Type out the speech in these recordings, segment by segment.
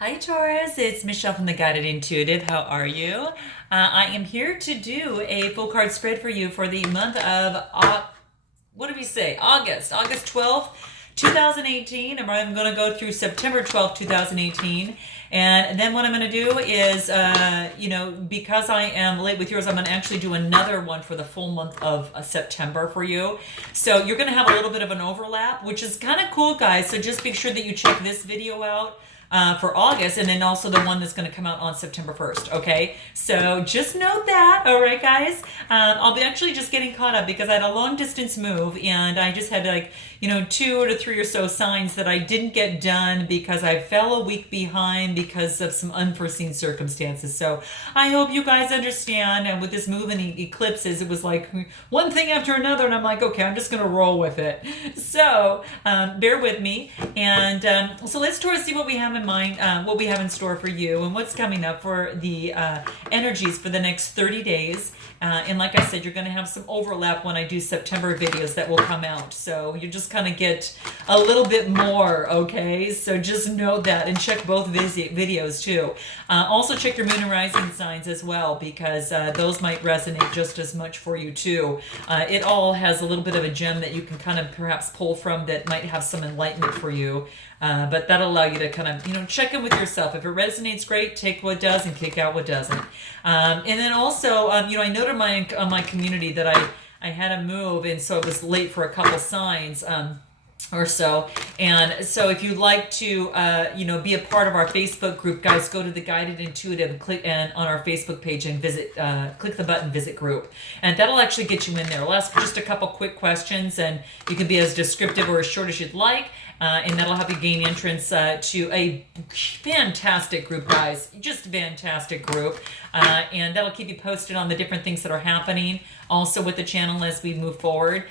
Hi, Taurus. It's Michelle from the Guided Intuitive. How are you? I am here to do a full card spread for you for the month of, what did we say? August 12th, 2018. And I'm going to go through September 12th, 2018. And then what I'm going to do is, because I am late with yours, I'm going to actually do another one for the full month of September for you. So you're going to have a little bit of an overlap, which is kind of cool, guys. So just make sure that you check this video out for August, and then also the one that's going to come out on September 1st. Okay, so just note that. All right, guys. I'll be actually just getting caught up because I had a long distance move, and I just had like 2 to 3 or so signs that I didn't get done because I fell a week behind because of some unforeseen circumstances. So I hope you guys understand. And with this move and the eclipses, it was like one thing after another, and I'm like, okay, I'm just going to roll with it. So bear with me, and so let's Taurus see what we have in mind, what we have in store for you, and what's coming up for the energies for the next 30 days. And like I said, you're going to have some overlap when I do September videos that will come out. So you just kind of get a little bit more, okay? So just know that, and check both videos too. Also check your moon and rising signs as well, because those might resonate just as much for you too. It all has a little bit of a gem that you can kind of perhaps pull from that might have some enlightenment for you. But that'll allow you to kind of, check in with yourself. If it resonates, great. Take what does and kick out what doesn't. And then also, I noted on my community that I had a move, and so I was late for a couple signs. Or so. And so if you'd like to be a part of our Facebook group, guys, go to the Guided Intuitive and click on our Facebook page and click the button visit group, and that'll actually get you in there. I'll ask just a couple quick questions, and you can be as descriptive or as short as you'd like, and that'll help you gain entrance to a fantastic group, guys. Just a fantastic group, and that'll keep you posted on the different things that are happening also with the channel as we move forward.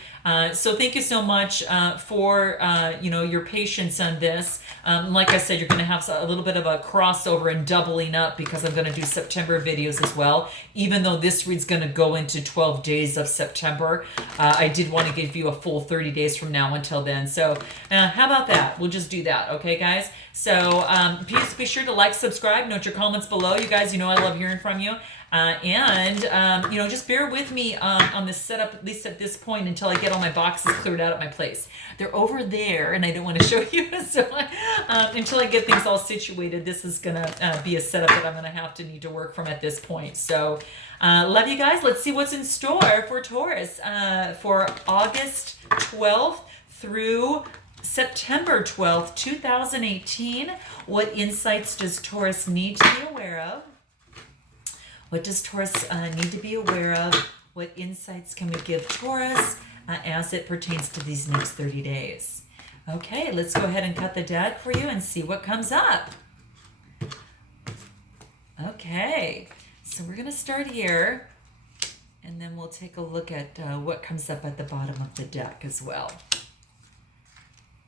So thank you so much for your patience on this. Like I said, you're going to have a little bit of a crossover and doubling up because I'm going to do September videos as well. Even though this read's going to go into 12 days of September, I did want to give you a full 30 days from now until then. So how about that? We'll just do that. Okay, guys? So please be sure to like, subscribe, note your comments below. You guys, I love hearing from you. Just bear with me on this setup, at least at this point, until I get all my boxes cleared out at my place. They're over there, and I don't want to show you. So until I get things all situated, this is going to be a setup that I'm going to need to work from at this point. So love you guys. Let's see what's in store for Taurus for August 12th through September 12th, 2018. What insights does Taurus need to be aware of? What does Taurus need to be aware of? What insights can we give Taurus as it pertains to these next 30 days? Okay, let's go ahead and cut the deck for you and see what comes up. Okay, so we're going to start here, and then we'll take a look at what comes up at the bottom of the deck as well.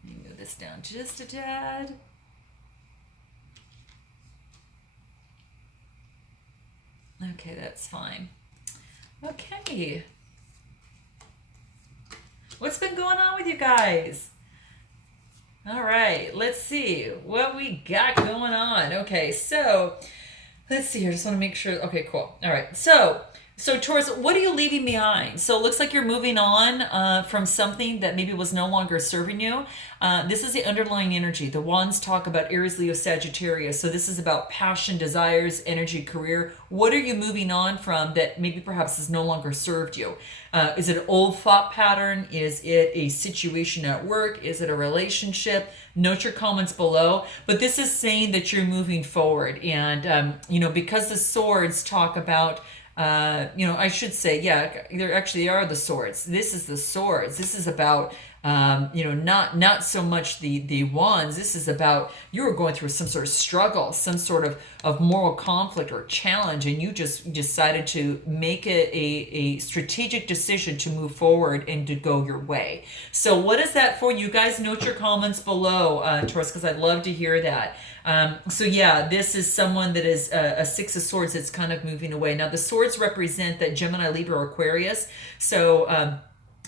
Let me move this down just a tad. Okay, that's fine. Okay. What's been going on with you guys? All right, let's see what we got going on. Okay, so let's see here. Just want to make sure. Okay, cool. All right, so Taurus, what are you leaving behind? So it looks like you're moving on from something that maybe was no longer serving you. This is the underlying energy. The wands talk about Aries, Leo, Sagittarius. So this is about passion, desires, energy, career. What are you moving on from that maybe perhaps has no longer served you? Is it an old thought pattern? Is it a situation at work? Is it a relationship? Note your comments below. But this is saying that you're moving forward. And, because the swords talk about I should say, yeah, they are the swords. This is the swords. This is about, not so much the wands. This is about you were going through some sort of struggle, some sort of moral conflict or challenge, and you just decided to make it a strategic decision to move forward and to go your way. So what is that for? You guys note your comments below, Taurus, because I'd love to hear that. This is someone that is a Six of Swords that's kind of moving away. Now, the swords represent that Gemini, Libra, or Aquarius. So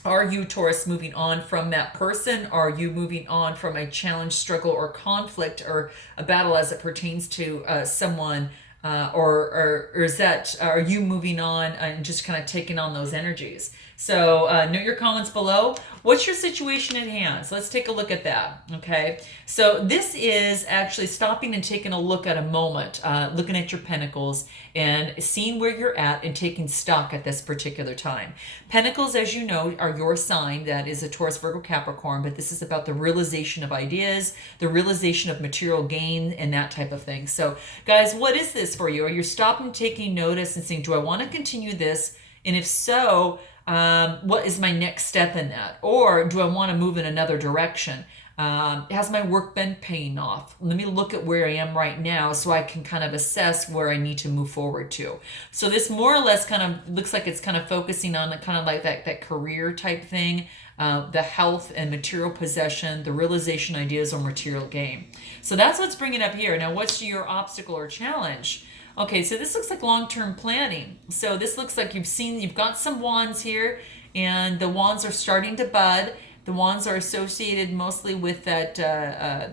Are you, Taurus, moving on from that person? Are you moving on from a challenge, struggle, or conflict, or a battle as it pertains to someone? Or is that, are you moving on and just kind of taking on those energies? So note your comments below. What's your situation at hand? So let's take a look at that. Okay. So this is actually stopping and taking a look at a moment, looking at your pentacles and seeing where you're at and taking stock at this particular time. Pentacles, as you know, are your sign. That is a Taurus, Virgo, Capricorn, but this is about the realization of ideas, the realization of material gain, and that type of thing. So guys, what is this for you? Are you stopping, taking notice and saying, do I want to continue this? And if so, what is my next step in that? Or do I want to move in another direction? Has my work been paying off? Let me look at where I am right now so I can kind of assess where I need to move forward to. So this more or less kind of looks like it's kind of focusing on the kind of like that career type thing, the health and material possession, the realization ideas or material gain. So that's what's bringing up here. Now, what's your obstacle or challenge? Okay, so this looks like long-term planning. So this looks like you've got some wands here, and the wands are starting to bud. The wands are associated mostly with that,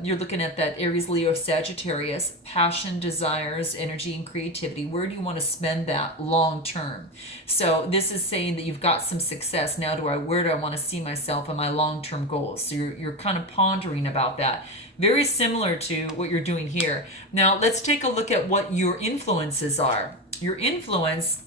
you're looking at that Aries, Leo, Sagittarius, passion, desires, energy, and creativity. Where do you want to spend that long term? So this is saying that you've got some success. Now, where do I want to see myself in my long-term goals? So you're kind of pondering about that. Very similar to what you're doing here. Now, let's take a look at what your influences are. Your influence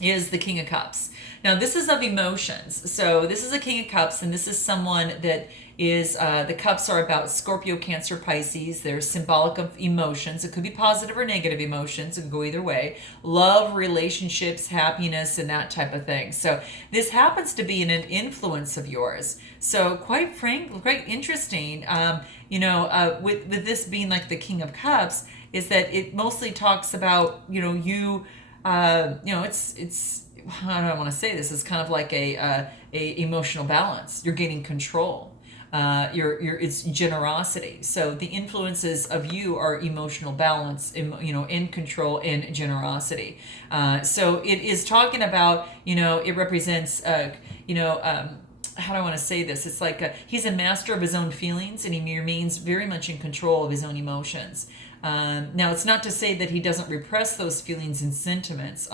is the King of Cups. Now, this is of emotions. So this is a King of Cups, and this is someone that is, the cups are about Scorpio, Cancer, Pisces. They're symbolic of emotions. It could be positive or negative emotions. It can go either way. Love, relationships, happiness, and that type of thing. So this happens to be an influence of yours. So quite interesting, with this being like the King of Cups, is that it mostly talks about, it's I don't want to say this. It's kind of like a emotional balance. You're gaining control. It's generosity. So the influences of you are emotional balance, in control and generosity. So it is talking about, it represents, how do I want to say this? It's like he's a master of his own feelings, and he remains very much in control of his own emotions. Now, it's not to say that he doesn't repress those feelings and sentiments.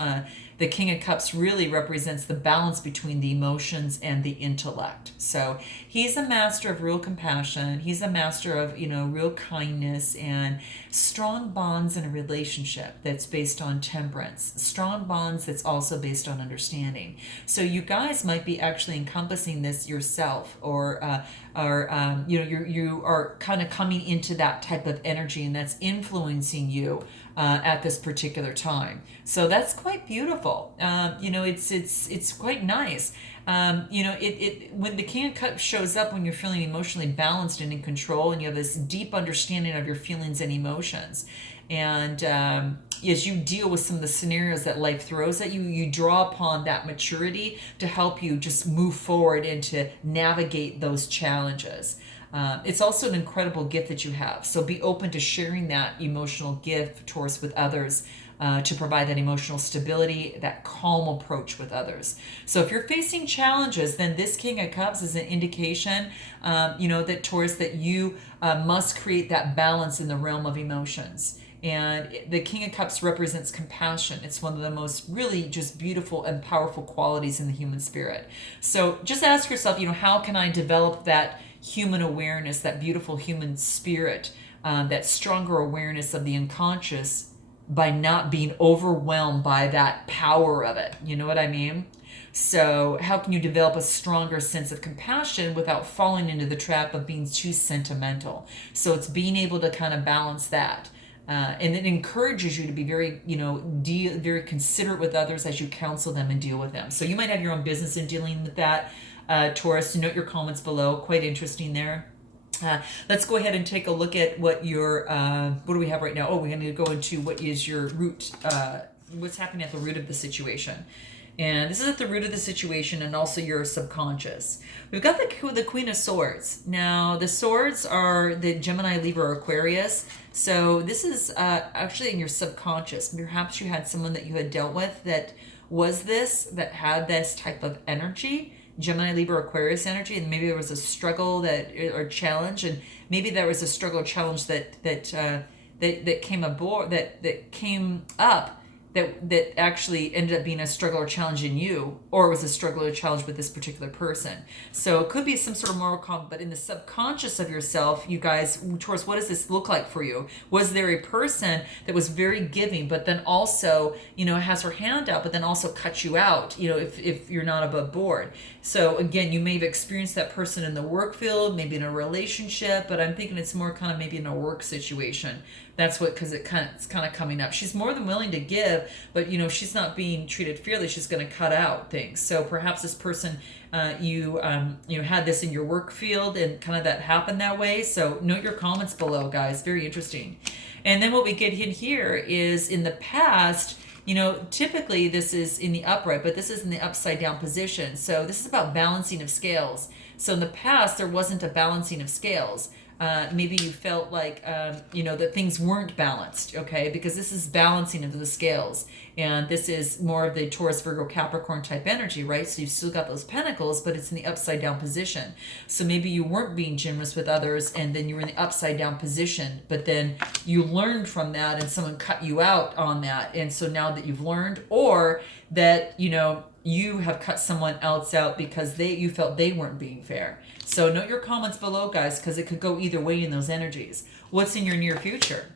The King of Cups really represents the balance between the emotions and the intellect. So he's a master of real compassion. He's a master of, real kindness and strong bonds in a relationship that's based on temperance. Strong bonds that's also based on understanding. So you guys might be actually encompassing this yourself, or you are kind of coming into that type of energy, and that's influencing you at this particular time. So that's quite beautiful. It's quite nice. When the King of Cups shows up, when you're feeling emotionally balanced and in control, and you have this deep understanding of your feelings and emotions, and as you deal with some of the scenarios that life throws at you, you draw upon that maturity to help you just move forward and to navigate those challenges. It's also an incredible gift that you have. So be open to sharing that emotional gift, Taurus, with others, to provide that emotional stability, that calm approach with others. So if you're facing challenges, then this King of Cups is an indication, that Taurus, that you must create that balance in the realm of emotions. And the King of Cups represents compassion. It's one of the most really just beautiful and powerful qualities in the human spirit. So just ask yourself, how can I develop that human awareness, that beautiful human spirit, that stronger awareness of the unconscious, by not being overwhelmed by that power of it. You know what I mean? So how can you develop a stronger sense of compassion without falling into the trap of being too sentimental? So it's being able to kind of balance that. And it encourages you to be very, very considerate with others as you counsel them and deal with them. So you might have your own business in dealing with that, Taurus. Note your comments below. Quite interesting there. Let's go ahead and take a look at what your, what do we have right now? Oh, we're going to go into what is your root, what's happening at the root of the situation. And this is at the root of the situation, and also your subconscious. We've got the Queen of Swords. Now, the swords are the Gemini, Libra, Aquarius. So this is actually in your subconscious. Perhaps you had someone that you had dealt with that had this type of energy. Gemini, Libra, Aquarius energy, and maybe there was a struggle that or challenge, and maybe there was a struggle or challenge that came aboard that came up that actually ended up being a struggle or challenge in you, or it was a struggle or challenge with this particular person. So it could be some sort of moral conflict, but in the subconscious of yourself, you guys, towards what does this look like for you? Was there a person that was very giving, but then also, has her hand out, but then also cuts you out, if you're not above board? So again, you may have experienced that person in the work field, maybe in a relationship, but I'm thinking it's more kind of maybe in a work situation. That's because it's kind of coming up. She's more than willing to give, but she's not being treated fairly. She's going to cut out things. So perhaps this person, you had this in your work field, and kind of that happened that way. So note your comments below, guys. Very interesting. And then what we get in here is in the past. Typically this is in the upright, but this is in the upside down position. So this is about balancing of scales. So in the past, there wasn't a balancing of scales. Maybe you felt like, that things weren't balanced, okay? Because this is balancing of the scales. And this is more of the Taurus, Virgo, Capricorn type energy, right? So you've still got those pentacles, but it's in the upside down position. So maybe you weren't being generous with others, and then you were in the upside down position, but then you learned from that and someone cut you out on that. And so now that you've learned, or that, you have cut someone else out because you felt they weren't being fair. So note your comments below, guys, because it could go either way in those energies. What's in your near future?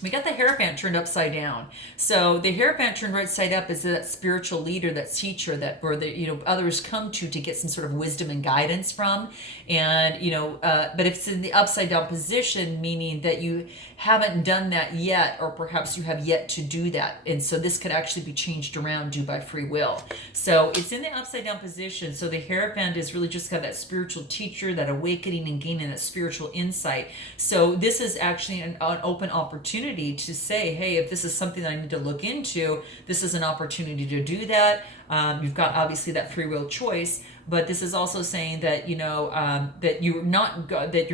We got the Hierophant turned upside down. So the Hierophant turned right side up is that spiritual leader, that teacher, that where others come to get some sort of wisdom and guidance from. And but if it's in the upside down position, meaning that you haven't done that yet, or perhaps you have yet to do that. And so this could actually be changed around due by free will. So it's in the upside down position. So the Hierophant is really just got that spiritual teacher, that awakening and gaining that spiritual insight. So this is actually an open opportunity to say, hey, if this is something that I need to look into, this is an opportunity to do that. You've got obviously that free will choice, but this is also saying that that you're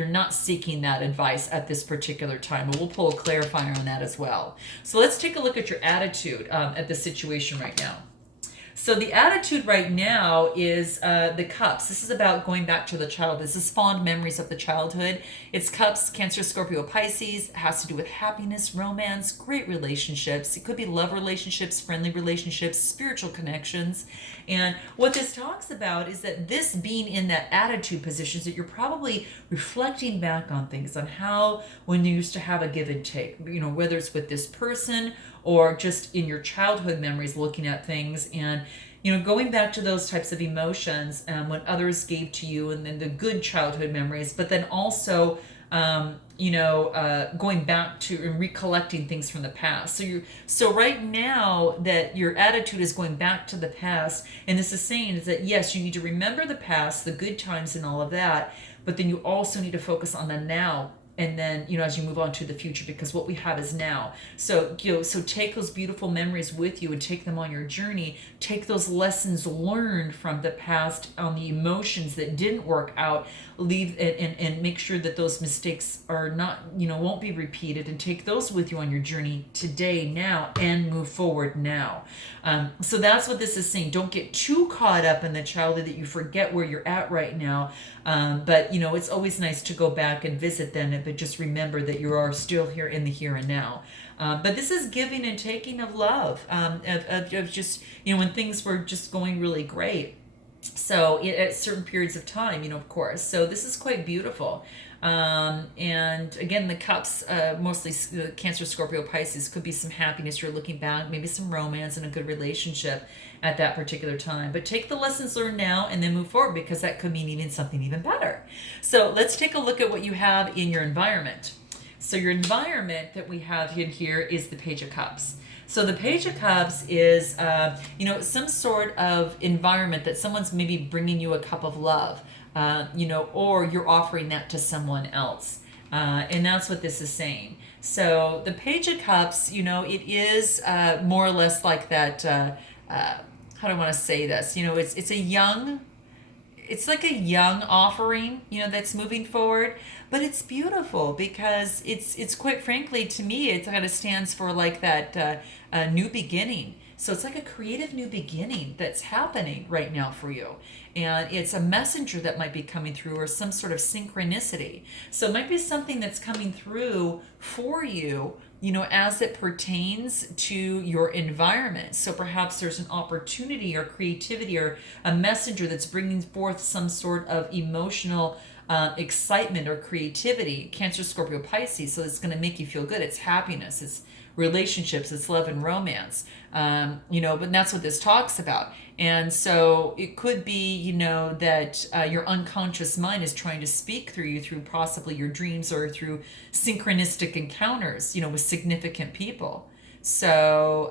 not seeking that advice at this particular time. And we'll pull a clarifier on that as well. So let's take a look at your attitude at the situation right now. So the attitude right now is the Cups. This is about going back to the child. This is fond memories of the childhood. It's Cups, Cancer, Scorpio, Pisces. It has to do with happiness, romance, great relationships. It could be love relationships, friendly relationships, spiritual connections. And what this talks about is that this being in that attitude position, that you're probably reflecting back on things, on how when you used to have a give and take, whether it's with this person or just in your childhood memories, looking at things and, going back to those types of emotions when others gave to you, and then the good childhood memories, but then also, going back to and recollecting things from the past. So right now that your attitude is going back to the past, and this is saying is that, yes, you need to remember the past, the good times and all of that, but then you also need to focus on the now. And then, as you move on to the future, because what we have is now. So, so take those beautiful memories with you and take them on your journey. Take those lessons learned from the past on the emotions that didn't work out. Leave and make sure that those mistakes are not, won't be repeated, and take those with you on your journey today, now, and move forward now. So that's what this is saying. Don't get too caught up in the childhood that you forget where you're at right now. But it's always nice to go back and visit them, but just remember that you are still here in the here and now. But this is giving and taking of love, of just, when things were just going really great. So at certain periods of time, of course. So this is quite beautiful. And again, the Cups, mostly Cancer, Scorpio, Pisces, could be some happiness. You're looking back, maybe some romance and a good relationship at that particular time. But take the lessons learned now and then move forward, because that could mean even something even better. So let's take a look at what you have in your environment. So your environment that we have in here is the Page of Cups. So the Page of Cups is, some sort of environment that someone's maybe bringing you a cup of love, or you're offering that to someone else. And that's what this is saying. So the Page of Cups, it is more or less like that, how do I want to say this? It's like a young offering, that's moving forward, but it's beautiful because it's quite frankly, to me, it kind of stands for like that new beginning. So it's like a creative new beginning that's happening right now for you. And it's a messenger that might be coming through, or some sort of synchronicity. So it might be something that's coming through for you, as it pertains to your environment. So perhaps there's an opportunity or creativity or a messenger that's bringing forth some sort of emotional excitement or creativity. Cancer, Scorpio, Pisces. So it's going to make you feel good. It's happiness. It's relationships. It's love and romance. But that's what this talks about. And so it could be, that your unconscious mind is trying to speak through you through possibly your dreams or through synchronistic encounters, with significant people. So,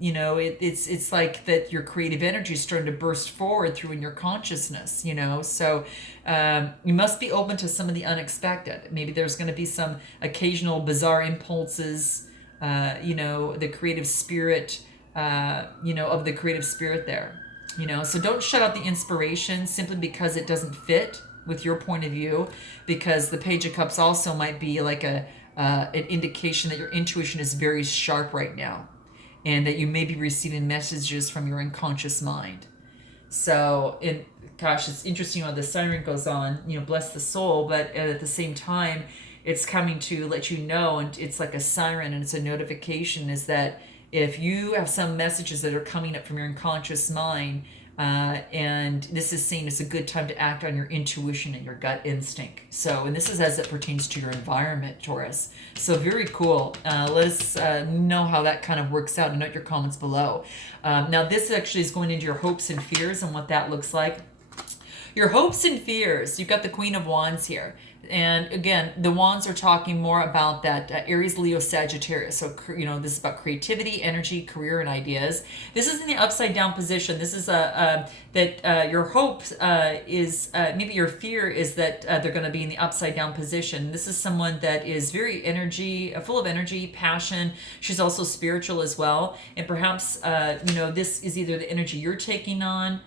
it's like that your creative energy is starting to burst forward through in your consciousness, So you must be open to some of the unexpected. Maybe there's going to be some occasional bizarre impulses, the creative spirit, of the creative spirit there. So don't shut out the inspiration simply because it doesn't fit with your point of view, because the Page of Cups also might be like an indication that your intuition is very sharp right now, and that you may be receiving messages from your unconscious mind. So, it's interesting how the siren goes on, bless the soul, but at the same time, it's coming to let you know, and it's like a siren, and it's a notification, is that if you have some messages that are coming up from your unconscious mind, and this is saying it's a good time to act on your intuition and your gut instinct. So, and this is as it pertains to your environment, Taurus. So very cool. Let us know how that kind of works out, and note your comments below. Now, this actually is going into your hopes and fears and what that looks like. Your hopes and fears. You've got the Queen of Wands here. And again, the wands are talking more about that Aries, Leo, Sagittarius. So, this is about creativity, energy, career, and ideas. This is in the upside down position. This is that your hopes is, maybe your fear is that they're going to be in the upside down position. This is someone that is very full of energy, passion. She's also spiritual as well. And perhaps, this is either the energy you're taking on,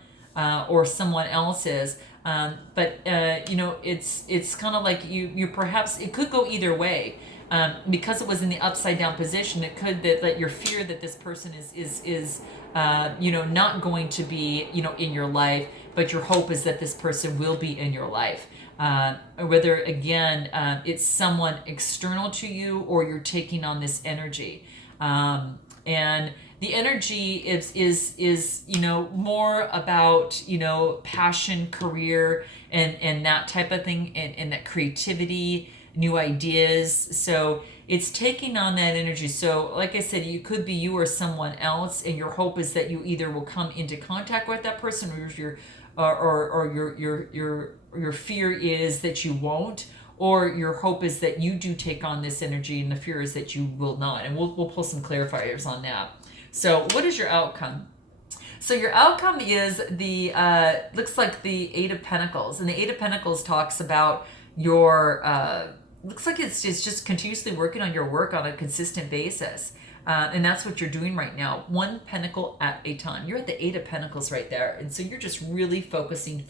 or someone else's. But it's kind of like you perhaps, it could go either way. Because it was in the upside down position, it could that your fear that this person is not going to be, in your life, but your hope is that this person will be in your life. Whether, again, it's someone external to you, or you're taking on this energy. And the energy is more about, passion, career, and that type of thing, and that creativity, new ideas. So it's taking on that energy. So like I said, you could be you or someone else, and your hope is that you either will come into contact with that person, or your fear is that you won't, or your hope is that you do take on this energy, and the fear is that you will not. And we'll pull some clarifiers on that. So what is your outcome? So your outcome is the, looks like the Eight of Pentacles. And the Eight of Pentacles talks about your, looks like it's just continuously working on your work on a consistent basis. And that's what you're doing right now. One pentacle at a time. You're at the Eight of Pentacles right there. And so you're just really focusing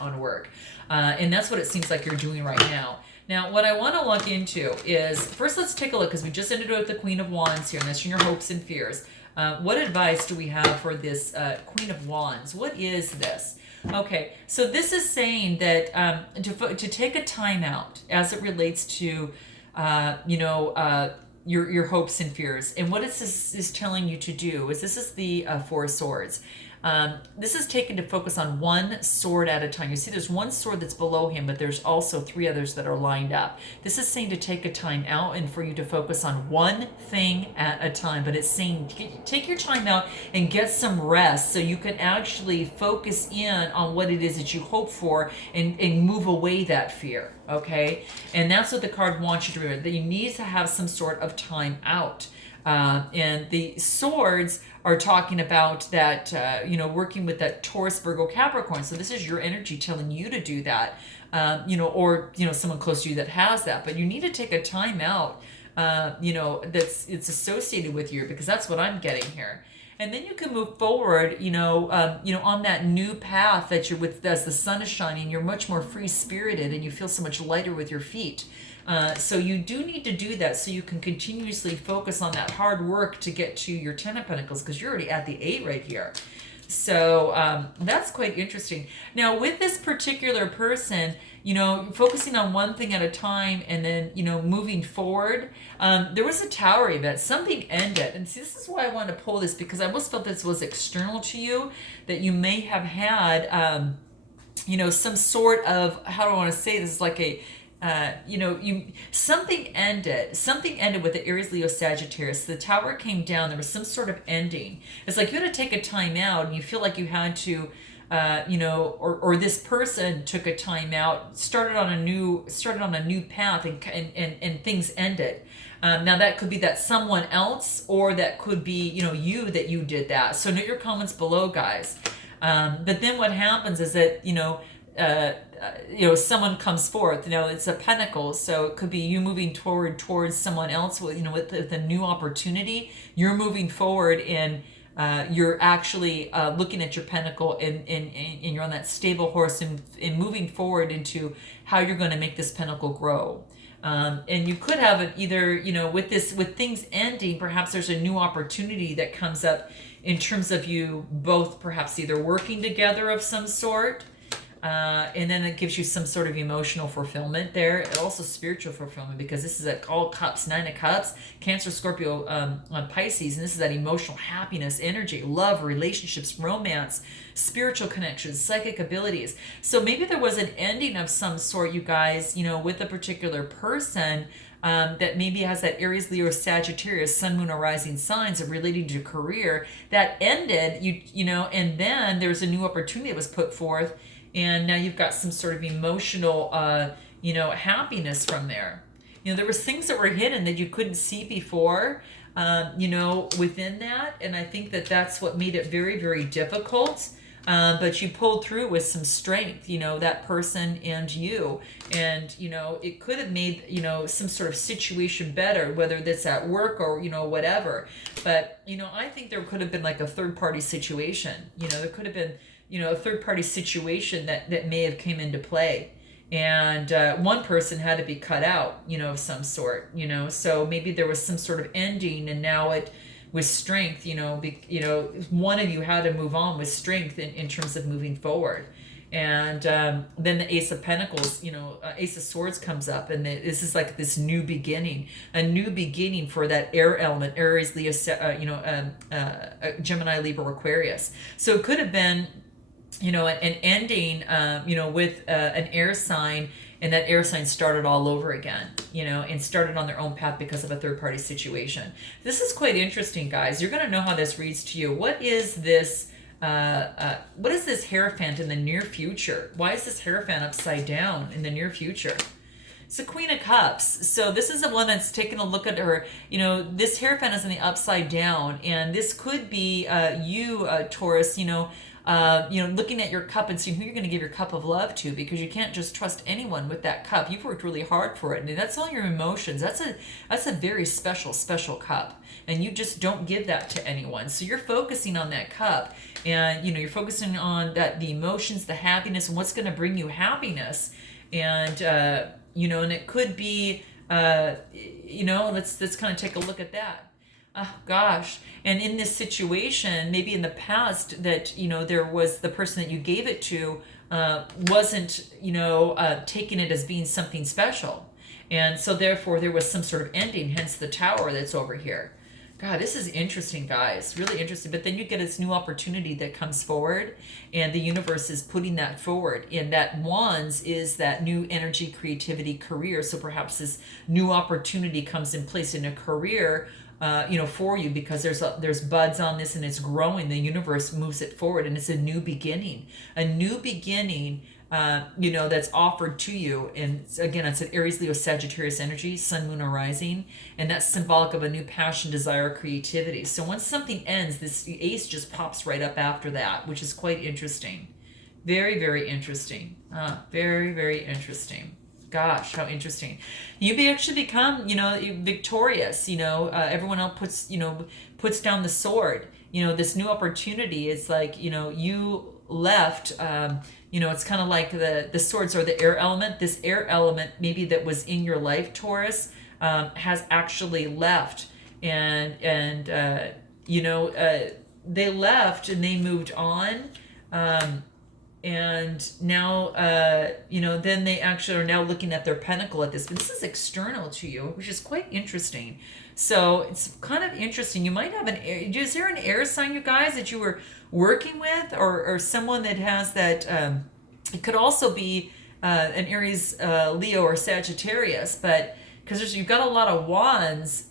on work. And that's what it seems like you're doing right now. Now, what I want to look into is, first let's take a look, because we just ended with the Queen of Wands here, and that's your hopes and fears. What advice do we have for this Queen of Wands? What is this? Okay, so this is saying that to take a time out as it relates to, your hopes and fears. And what is telling you to do is, this is the Four of Swords. This is taken to focus on one sword at a time. You see there's one sword that's below him, but there's also three others that are lined up. This is saying to take a time out and for you to focus on one thing at a time. But it's saying take your time out and get some rest, so you can actually focus in on what it is that you hope for, and move away that fear. Okay? And that's what the card wants you to remember, that you need to have some sort of time out. And the swords are talking about that, working with that Taurus, Virgo, Capricorn. So this is your energy telling you to do that, or someone close to you that has that. But you need to take a time out, it's associated with you, because that's what I'm getting here. And then you can move forward, on that new path that you're with, as the sun is shining. You're much more free-spirited, and you feel so much lighter with your feet. So you do need to do that so you can continuously focus on that hard work to get to your 10 of Pentacles, because you're already at the 8 right here. So that's quite interesting. Now, with this particular person, focusing on one thing at a time and then, moving forward, there was a Tower event. Something ended. And see, this is why I wanted to pull this, because I almost felt this was external to you, that you may have had, some sort of, how do I want to say this, like a, something ended with the Aries, Leo, Sagittarius. The Tower came down. There was some sort of ending. It's like you had to take a time out, and you feel like you had to, or this person took a time out, started on a new path, and things ended. Now that could be that someone else, or that could be, you, that you did that. So note your comments below, guys. But then what happens is that, someone comes forth, it's a pentacle. So it could be you moving towards someone else with a new opportunity. You're moving forward, and you're actually looking at your pentacle, and you're on that stable horse, and moving forward into how you're going to make this pentacle grow. And you could have it either, with things ending, perhaps there's a new opportunity that comes up in terms of you both perhaps either working together of some sort, and then it gives you some sort of emotional fulfillment there, and also spiritual fulfillment, because this is like all cups, 9 of Cups, Cancer, Scorpio, Pisces, and this is that emotional happiness, energy, love, relationships, romance, spiritual connections, psychic abilities. So maybe there was an ending of some sort, you guys, with a particular person, that maybe has that Aries, Leo, Sagittarius, Sun, Moon, or Rising signs of relating to career that ended, and then there's a new opportunity that was put forth, and now you've got some sort of emotional, happiness from there. There was things that were hidden that you couldn't see before, within that, and I think that that's what made it very, very difficult. But you pulled through with some strength, that person and you, and, it could have made, some sort of situation better, whether that's at work or, whatever. But, I think there could have been like a third party situation, there could have been, a third party situation that may have came into play. And one person had to be cut out, of some sort, so maybe there was some sort of ending, and now it, with strength, one of you had to move on with strength in terms of moving forward. And then the Ace of Pentacles, Ace of Swords comes up, and this is like this new beginning, a new beginning for that air element, Aries, Leo, Gemini, Libra, Aquarius. So it could have been, an ending, with an air sign, and that air sign started all over again, and started on their own path because of a third party situation. This is quite interesting, guys. You're going to know how this reads to you. What is this Hierophant in the near future? Why is this Hierophant upside down in the near future? It's the Queen of Cups. So this is the one that's taking a look at her. This Hierophant is in the upside down, and this could be you, Taurus, looking at your cup and seeing who you're going to give your cup of love to, because you can't just trust anyone with that cup. You've worked really hard for it, and that's all your emotions. That's a very special cup, and you just don't give that to anyone. So you're focusing on that cup, and you're focusing on the emotions, the happiness, and what's going to bring you happiness. And and it could be let's kind of take a look at that. Oh gosh. And in this situation, maybe in the past that, there was the person that you gave it to wasn't, taking it as being something special. And so therefore there was some sort of ending, hence the Tower that's over here. God, this is interesting, guys. Really interesting. But then you get this new opportunity that comes forward, and the universe is putting that forward. And that Wands is that new energy, creativity, career. So perhaps this new opportunity comes in place in a career, for you, because there's buds on this, and it's growing. The universe moves it forward, and it's a new beginning, that's offered to you. And again, it's an Aries, Leo, Sagittarius energy, Sun, Moon, or Rising, and that's symbolic of a new passion, desire, creativity. So once something ends, this Ace just pops right up after that, which is quite interesting. Very, very interesting. Very, very interesting. Gosh, how interesting. You actually become, victorious. Everyone else puts down the sword. This new opportunity is like, you left. It's kind of like the swords or the air element. This air element, maybe that was in your life, Taurus, has actually left, and they left and they moved on. And now, then they actually are now looking at their pentacle at this. But this is external to you, which is quite interesting. So it's kind of interesting. You might have is there an air sign, you guys, that you were working with, or someone that has that? It could also be an Aries, Leo, or Sagittarius, but because you've got a lot of wands.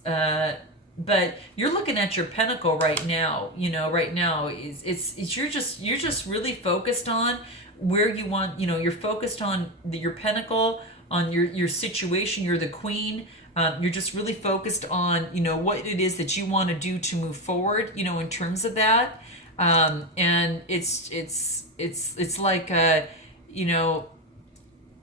But you're looking at your pentacle right now. Right now it's you're just really focused on where you want. You're focused on your pentacle, on your situation. You're the queen. You're just really focused on what it is that you want to do to move forward. In terms of that, and it's like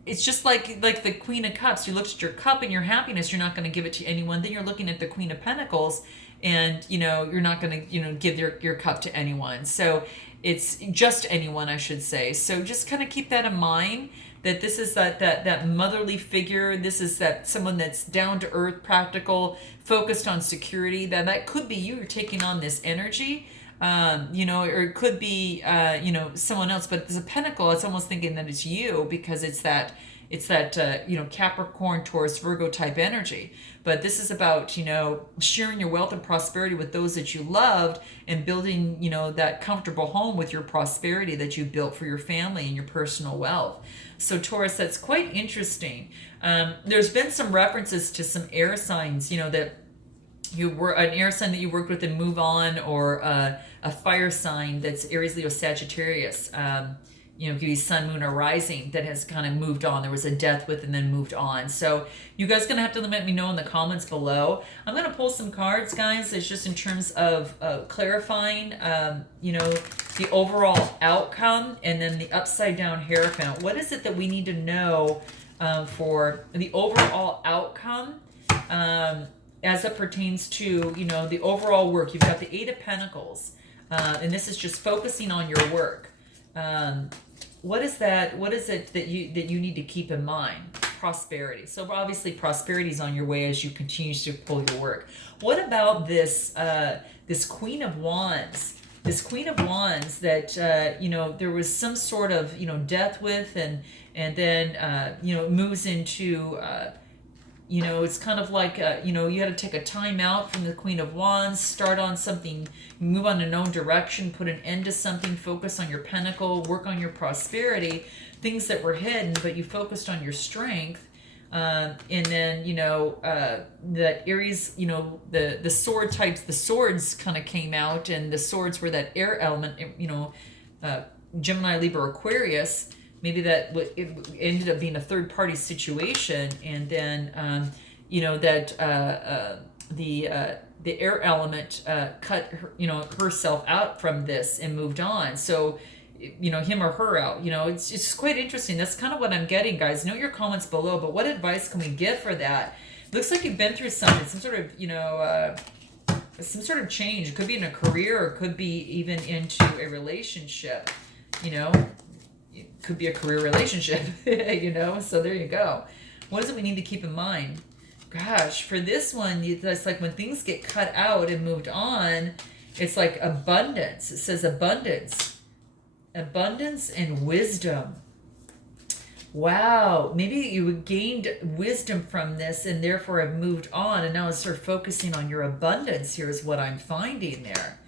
it's just like the Queen of Cups. You looked at your cup and your happiness. You're not going to give it to anyone. Then you're looking at the Queen of Pentacles, and you're not going to give your cup to anyone. So it's just anyone, I should say. So just kind of keep that in mind. That this is that motherly figure. This is that someone that's down to earth, practical, focused on security. That could be you. You're taking on this energy. Or it could be, someone else, but there's a pentacle. It's almost thinking that it's you, because it's that Capricorn, Taurus, Virgo type energy. But this is about, sharing your wealth and prosperity with those that you loved, and building, that comfortable home with your prosperity that you built for your family and your personal wealth. So Taurus, that's quite interesting. There's been some references to some air signs, that you were an air sign that you worked with and move on, or a fire sign that's Aries, Leo, Sagittarius. Could be Sun, Moon, or Rising that has kind of moved on. There was a death with and then moved on. So you guys gonna have to let me know in the comments below. I'm gonna pull some cards, guys. It's just in terms of clarifying, the overall outcome, and then the upside down Hierophant. What is it that we need to know for the overall outcome? As it pertains to, the overall work. You've got the Eight of Pentacles, and this is just focusing on your work. What is that? What is it that you need to keep in mind? Prosperity. So obviously prosperity is on your way as you continue to pull your work. What about this Queen of Wands? This Queen of Wands that there was some sort of death with, and then moves into. It's kind of like, you had to take a time out from the Queen of Wands, start on something, move on a known direction, put an end to something, focus on your pentacle, work on your prosperity, things that were hidden, but you focused on your strength. And then, that Aries, the sword types, the swords kind of came out, and the swords were that air element, Gemini, Libra, Aquarius. Maybe that it ended up being a third-party situation, and then the air element cut herself out from this and moved on. So him or her out. It's quite interesting. That's kind of what I'm getting, guys. Note your comments below. But what advice can we give for that? Looks like you've been through something, some sort of change. It could be in a career, or it could be even into a relationship. It could be a career relationship, so there you go. What is it we need to keep in mind? Gosh, for this one, it's like when things get cut out and moved on, it's like abundance. It says abundance and wisdom. Wow, maybe you gained wisdom from this and therefore have moved on, and now it's sort of focusing on your abundance here is what I'm finding there.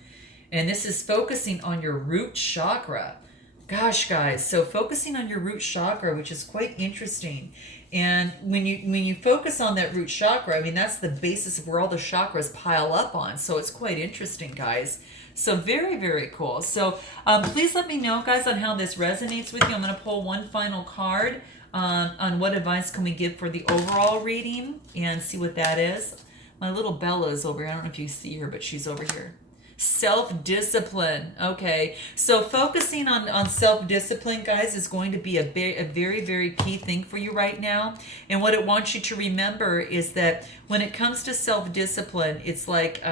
And this is focusing on your root chakra. Gosh, guys, so focusing on your root chakra, which is quite interesting. And when you focus on that root chakra, that's the basis of where all the chakras pile up on. So it's quite interesting, guys. So very, very cool. So please let me know, guys, on how this resonates with you. I'm going to pull one final card on what advice can we give for the overall reading, and see what that is. My little Bella is over here. I don't know if you see her, but she's over here. Self-discipline. Okay, so focusing on self-discipline, guys, is going to be a very, very key thing for you right now. And what it wants you to remember is that when it comes to self-discipline, it's like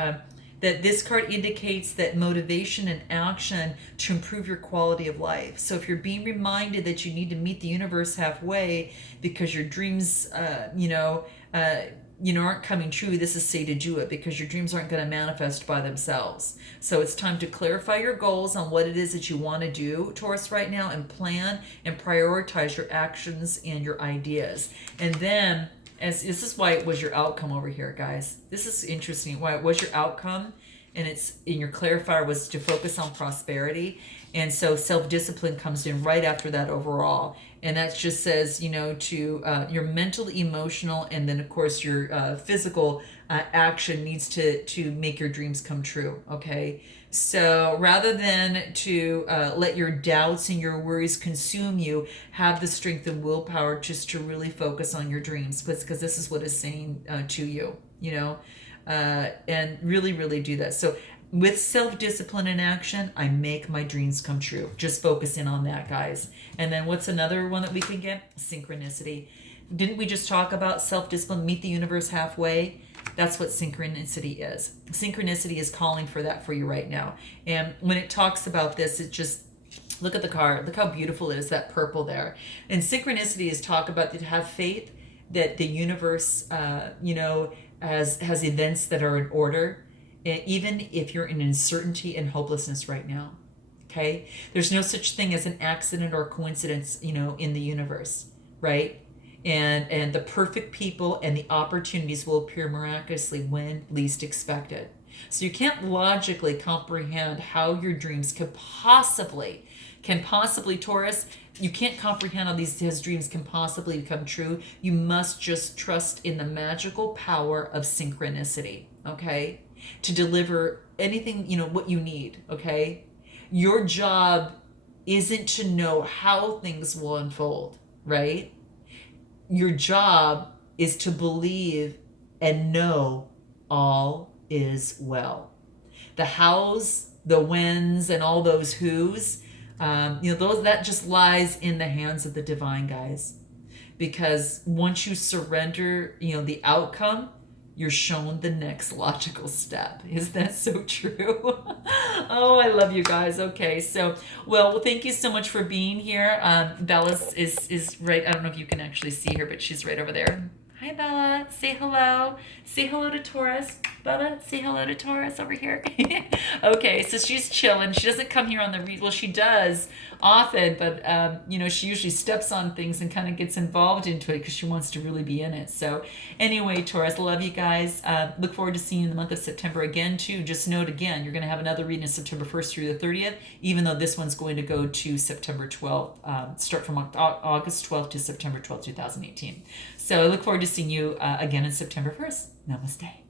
that this card indicates that motivation and action to improve your quality of life. So if you're being reminded that you need to meet the universe halfway because your dreams, aren't coming true, this is say to do it, because your dreams aren't going to manifest by themselves. So it's time to clarify your goals on what it is that you want to do, Taurus, right now, and plan and prioritize your actions and your ideas. And then, as this is why it was your outcome over here, guys. This is interesting. Why it was your outcome, and it's in your clarifier was to focus on prosperity. And so self-discipline comes in right after that overall. And that just says, to your mental, emotional, and then of course your physical action needs to make your dreams come true. Okay. So rather than to let your doubts and your worries consume you, have the strength and willpower just to really focus on your dreams, because this is what it's saying to you, and really, really do that. So with self-discipline and action, I make my dreams come true. Just focus in on that, guys. And then what's another one that we can get? Synchronicity. Didn't we just talk about self-discipline, meet the universe halfway? That's what synchronicity is. Synchronicity is calling for that for you right now. And when it talks about this, it just, look at the card. Look how beautiful it is, that purple there. And synchronicity is talk about to have faith that the universe, has events that are in order, even if you're in uncertainty and hopelessness right now. Okay? There's no such thing as an accident or coincidence, in the universe, right? And the perfect people and the opportunities will appear miraculously when least expected. So you can't logically comprehend how your dreams can possibly, Taurus, you can't comprehend how his dreams can possibly become true. You must just trust in the magical power of synchronicity, okay? To deliver anything, what you need, okay? Your job isn't to know how things will unfold, right? Your job is to believe and know all is well. The hows, the whens, and all those whos, that just lies in the hands of the divine, guys. Because once you surrender, the outcome, you're shown the next logical step. Is that so true? Oh, I love you guys. Okay, so, well, thank you so much for being here. Bella is right. I don't know if you can actually see her, but she's right over there. Hi, Bella. Say hello. Say hello to Taurus. Bella, say hello to Taurus over here. Okay, so she's chilling. She doesn't come here on the well, she does often, but she usually steps on things and kind of gets involved into it because she wants to really be in it. So anyway, Taurus, love you guys. Look forward to seeing you in the month of September again too. Just note again, you're going to have another reading of September 1st through the 30th, even though this one's going to go to September 12th, start from August 12th to September 12th, 2018. So I look forward to seeing you again on September 1st. Namaste.